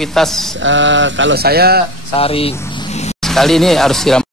Aktivitas kalau saya sehari sekali ini harus siram.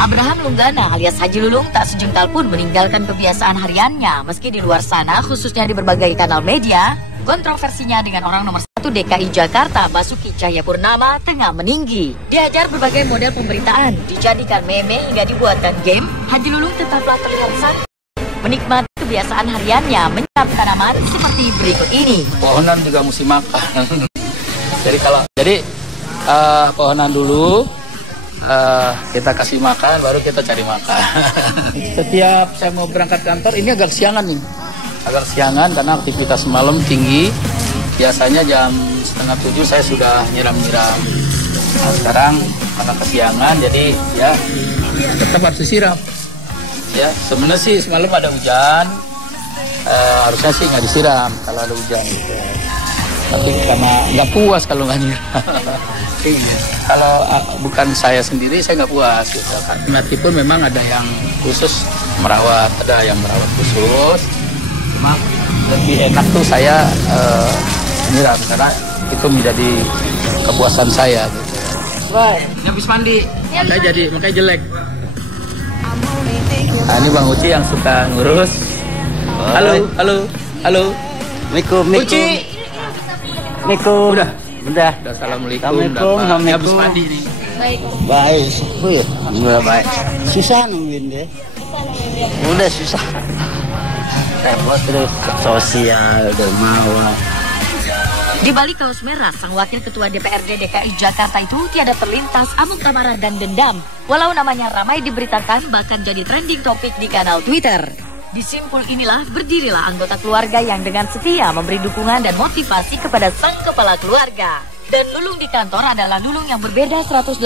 Abraham Lunggana alias Haji Lulung tak sejengkal pun meninggalkan kebiasaan hariannya. Meski di luar sana, khususnya di berbagai kanal media, kontroversinya dengan orang nomor 1 DKI Jakarta, Basuki Cahayapurnama, tengah meninggi. Diajar berbagai model pemberitaan, dijadikan meme hingga dibuatkan game, Haji Lulung tetaplah terlihat santai menikmati kebiasaan hariannya menyiram tanaman seperti berikut ini. Pohonan juga mesti makan. Jadi pohonan dulu. Kita kasih makan, baru kita cari makan. Setiap saya mau berangkat kantor, ini agak siangan nih. Agak siangan karena aktivitas malam tinggi. Biasanya jam 6:30 saya sudah nyiram-nyiram. Nah, sekarang karena kesiangan, jadi ya tetap harus disiram. Ya, sebenarnya sih semalam ada hujan. Harusnya sih nggak disiram kalau ada hujan gitu. Tapi karena nggak puas kalau nggak nyiram. Kalau bukan saya sendiri, saya nggak puas gitu. Meskipun memang ada yang khusus merawat, ada yang merawat khusus. Cuma lebih enak tuh saya nyiram karena itu menjadi kepuasan saya gitu. Habis mandi, makanya jelek. Nah, ini Bang Uci yang suka ngurus. Halo. Assalamualaikum. Udah, assalamualaikum. Habis mandi nih. Baik. Udah baik. Susah nungguin deh. Udah susah. Repot terus sosial, dermawan. Di balik kaos merah, sang wakil ketua DPRD DKI Jakarta itu tiada terlintas amuk amarah dan dendam. Walau namanya ramai diberitakan bahkan jadi trending topik di kanal Twitter. Di simpul inilah berdirilah anggota keluarga yang dengan setia memberi dukungan dan motivasi kepada sang kepala keluarga. Dan Lulung di kantor adalah Lulung yang berbeda 180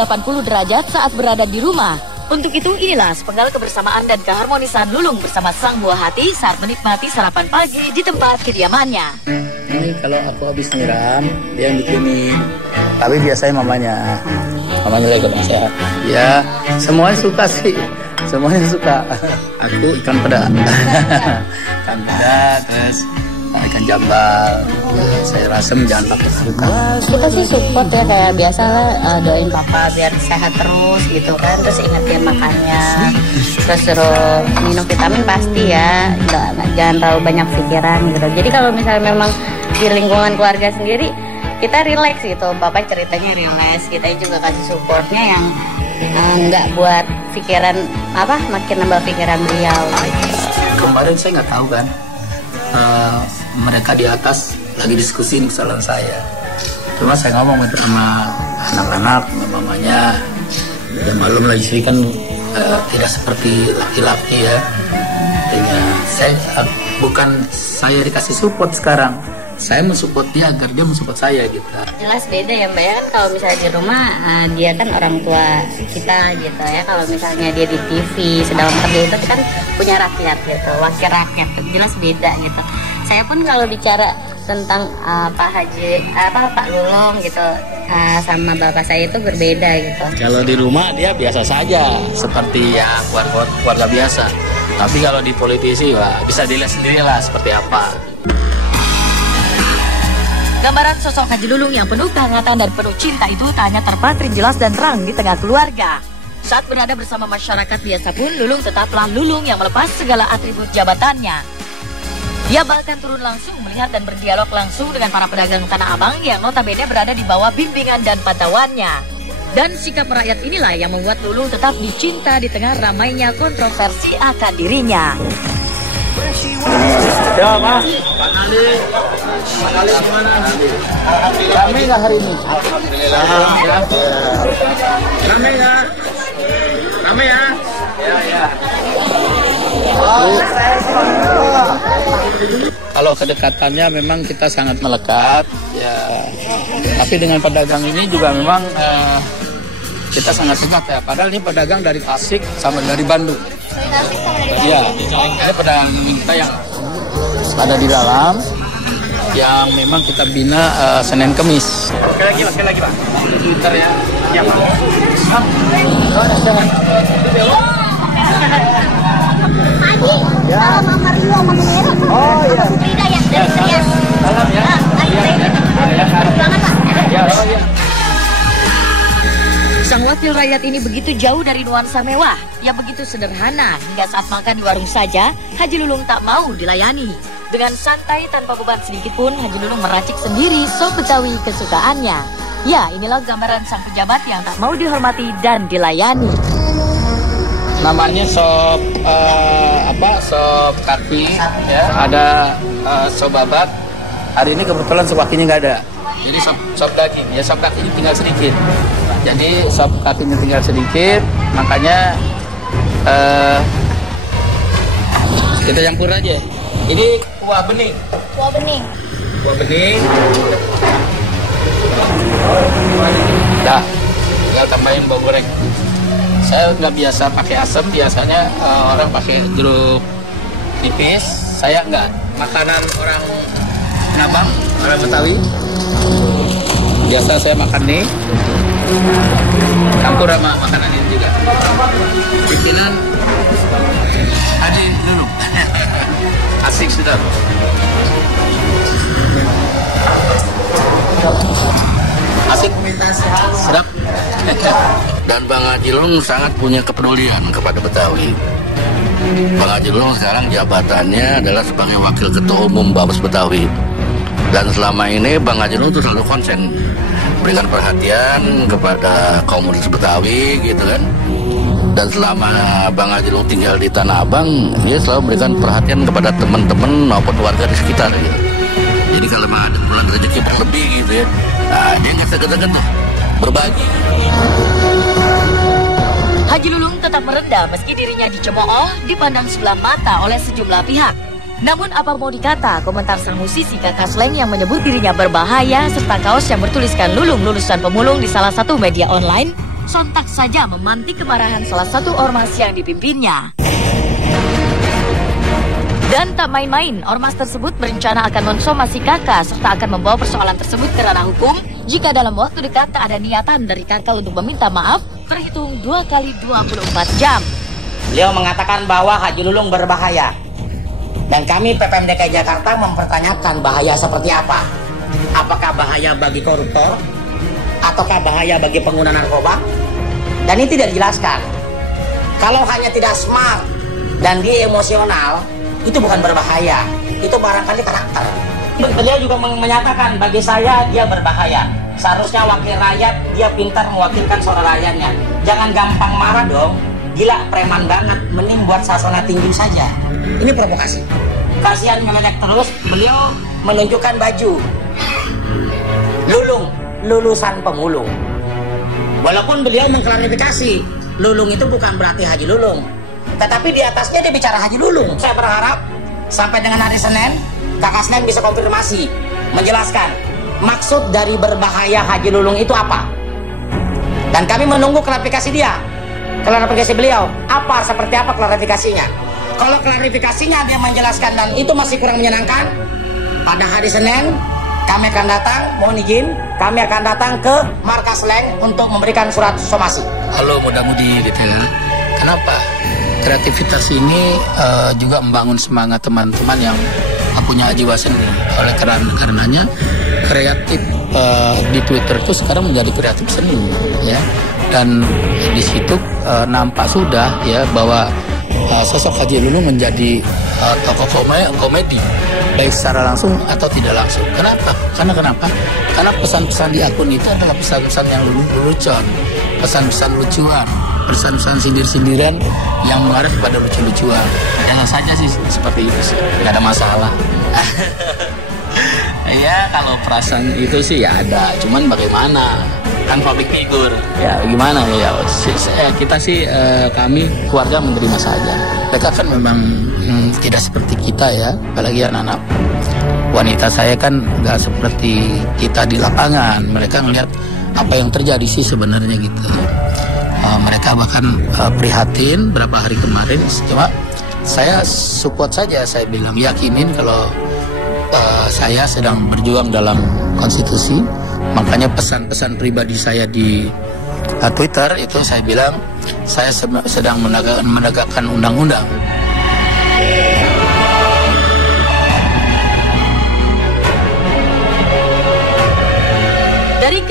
derajat saat berada di rumah. Untuk itu inilah sepenggal kebersamaan dan keharmonisan Lulung bersama sang buah hati saat menikmati sarapan pagi di tempat kediamannya. Ini kalau aku habis nyiram, dia yang bikinin. Tapi biasanya mamanya lagi kurang sehat. Ya, semuanya suka sih. Semuanya suka. Aku ikan peda. Ikan peda, terus ikan jambal. Saya rasem jangan pakai suka. Kita sih support ya, kayak biasa lah, doain papa biar sehat terus gitu kan. Terus ingetin makannya. Terus suruh minum vitamin pasti ya. Jangan terlalu banyak pikiran gitu. Jadi kalau misalnya memang di lingkungan keluarga sendiri, kita relax gitu. Papa ceritanya relax, kita juga kasih supportnya yang nggak buat pikiran makin nambah pikiran beliau. Kemarin saya nggak tahu kan, mereka di atas lagi diskusin kesalahan saya. Cuma saya ngomong sama anak-anak, sama mamanya, ya malum lagi istri kan tidak seperti laki-laki ya. Bukan saya dikasih support sekarang. Saya mensupport dia agar dia mensupport saya gitu. Jelas beda ya Mbak ya, kan kalau misalnya di rumah dia kan orang tua kita gitu ya. Kalau misalnya dia di TV sedang kerja itu kan punya rakyat gitu, wakil rakyat, jelas beda gitu. Saya pun kalau bicara tentang Pak Lulung gitu sama bapak saya itu berbeda gitu. Kalau di rumah dia biasa saja, seperti ya keluarga biasa. Tapi kalau di politisi bisa dilihat sendiri lah seperti apa. Gambaran sosok Haji Lulung yang penuh kehangatan dan penuh cinta itu tak hanya terpatri jelas dan terang di tengah keluarga. Saat berada bersama masyarakat biasa pun, Lulung tetaplah Lulung yang melepas segala atribut jabatannya. Dia bahkan turun langsung melihat dan berdialog langsung dengan para pedagang Tanah Abang yang notabene berada di bawah bimbingan dan pantauannya. Dan sikap rakyat inilah yang membuat Lulung tetap dicinta di tengah ramainya kontroversi akan dirinya. Ya, Mas. Pak Ali gimana? Ramai nggak hari ini? Alhamdulillah. Ramai nggak? Ramai ya? Ya. Kalau kedekatannya memang kita sangat melekat, ya. Tapi dengan pedagang ini juga memang kita sangat dekat ya. Padahal ini pedagang dari Tasik sama dari Bandung. Ya, ini pedagang kita yang ada di dalam, yang memang kita bina Senin Kemis. Sekali lagi Pak. Twitter ya. Oh iya. Sang wakil rakyat ini begitu jauh dari nuansa mewah, yang begitu sederhana hingga saat makan di warung saja, Haji Lulung tak mau dilayani. Dengan santai tanpa beban sedikit pun, Haji Lulung meracik sendiri sop Betawi kesukaannya. Ya, inilah gambaran sang pejabat yang tak mau dihormati dan dilayani. Namanya sop sop kaki, ya. Ada sop babat. Hari ini kebetulan sop kakinya nggak ada. Jadi sop daging, ya sop kakinya tinggal sedikit. Jadi sop kakinya tinggal sedikit, makanya kita campur aja. Ini kuah bening. Kuah bening. Kuah bening. Dah, tinggal tambahin bawang goreng. Saya nggak biasa pakai asam, biasanya orang pakai jeruk nipis. Saya nggak. Makanan orang Ngabang, orang Betawi. Biasa saya makan nih. Campur sama makanan ini juga. Bikinan Haji Lulung. Asik sudah. Asik, sedap. Dan Bang Haji Lulung sangat punya kepedulian kepada Betawi. Bang Haji Lulung sekarang jabatannya adalah sebagai Wakil Ketua Umum Babes Betawi. Dan selama ini Bang Haji Lulung itu selalu konsen berikan perhatian kepada komunitas Betawi gitu kan. Dan selama Bang Haji Lulung tinggal di Tanah Abang, dia selalu berikan perhatian kepada teman-teman maupun warga di sekitar gitu. Jadi kalau ada bulan rezeki berlebih gitu ya, nah dia nggak segan-segan tuh berbagi. Haji Lulung tetap merendah meski dirinya dicemooh, dipandang sebelah mata oleh sejumlah pihak. Namun apa mau dikata, komentar sang musisi Kakak Sleng yang menyebut dirinya berbahaya serta kaos yang bertuliskan Lulung lulusan pemulung di salah satu media online, sontak saja memantik kemarahan salah satu ormas yang dipimpinnya. Dan tak main-main, ormas tersebut berencana akan mensomasi Kakak serta akan membawa persoalan tersebut ke ranah hukum jika dalam waktu dekat tak ada niatan dari Kakak untuk meminta maaf terhitung 2 kali 24 jam. Beliau mengatakan bahwa Haji Lulung berbahaya. Dan kami PPM DKI Jakarta mempertanyakan bahaya seperti apa. Apakah bahaya bagi koruptor? Ataukah bahaya bagi pengguna narkoba? Dan ini tidak dijelaskan. Kalau hanya tidak smart dan dia emosional, itu bukan berbahaya. Itu barangkali karakter. Beliau juga menyatakan bagi saya dia berbahaya. Seharusnya wakil rakyat dia pintar mewakilkan suara rakyatnya. Jangan gampang marah dong. Gila, preman banget. Mending buat sasana tinju saja. Ini provokasi. Kasihan meledek terus. Beliau menunjukkan baju Lulung, lulusan pemulung. Walaupun beliau mengklarifikasi Lulung itu bukan berarti Haji Lulung, tetapi di atasnya dia bicara Haji Lulung. Saya berharap sampai dengan hari Senin Kakak Sleng bisa konfirmasi, menjelaskan maksud dari berbahaya Haji Lulung itu apa. Dan kami menunggu klarifikasi dia. Klarifikasi beliau, seperti apa klarifikasinya. Kalau klarifikasinya dia menjelaskan dan itu masih kurang menyenangkan, pada hari Senin kami akan datang, mohon izin, kami akan datang ke markas Sleng untuk memberikan surat somasi. Halo muda-mudi gitu ya. Kenapa? Kreativitas ini juga membangun semangat teman-teman yang punya jiwa seni. Oleh karenanya kreatif di Twitter itu sekarang menjadi kreatif seni ya. Dan di situ nampak sudah ya bahwa sosok Haji Lulung menjadi tokoh komedi baik secara langsung atau tidak langsung. Kenapa? Karena pesan-pesan di akun itu adalah pesan-pesan yang lucu-lucuan, pesan-pesan lucuan, pesan-pesan sindir-sindiran yang mengarah kepada lucu-lucuan. Biasa saja sih seperti itu sih, nggak ada masalah. Ya kalau perasaan itu sih ya ada, cuman bagaimana? Kan public figure ya gimana ya kita sih kami keluarga menerima saja. Mereka kan memang tidak seperti kita ya, apalagi anak-anak wanita saya kan nggak seperti kita di lapangan. Mereka ngelihat apa yang terjadi sih sebenarnya gitu. Mereka bahkan prihatin berapa hari kemarin, cuma saya support saja, saya bilang yakinin kalau saya sedang berjuang dalam konstitusi. Makanya pesan-pesan pribadi saya di Twitter itu saya bilang saya sedang menegakkan undang-undang. Dari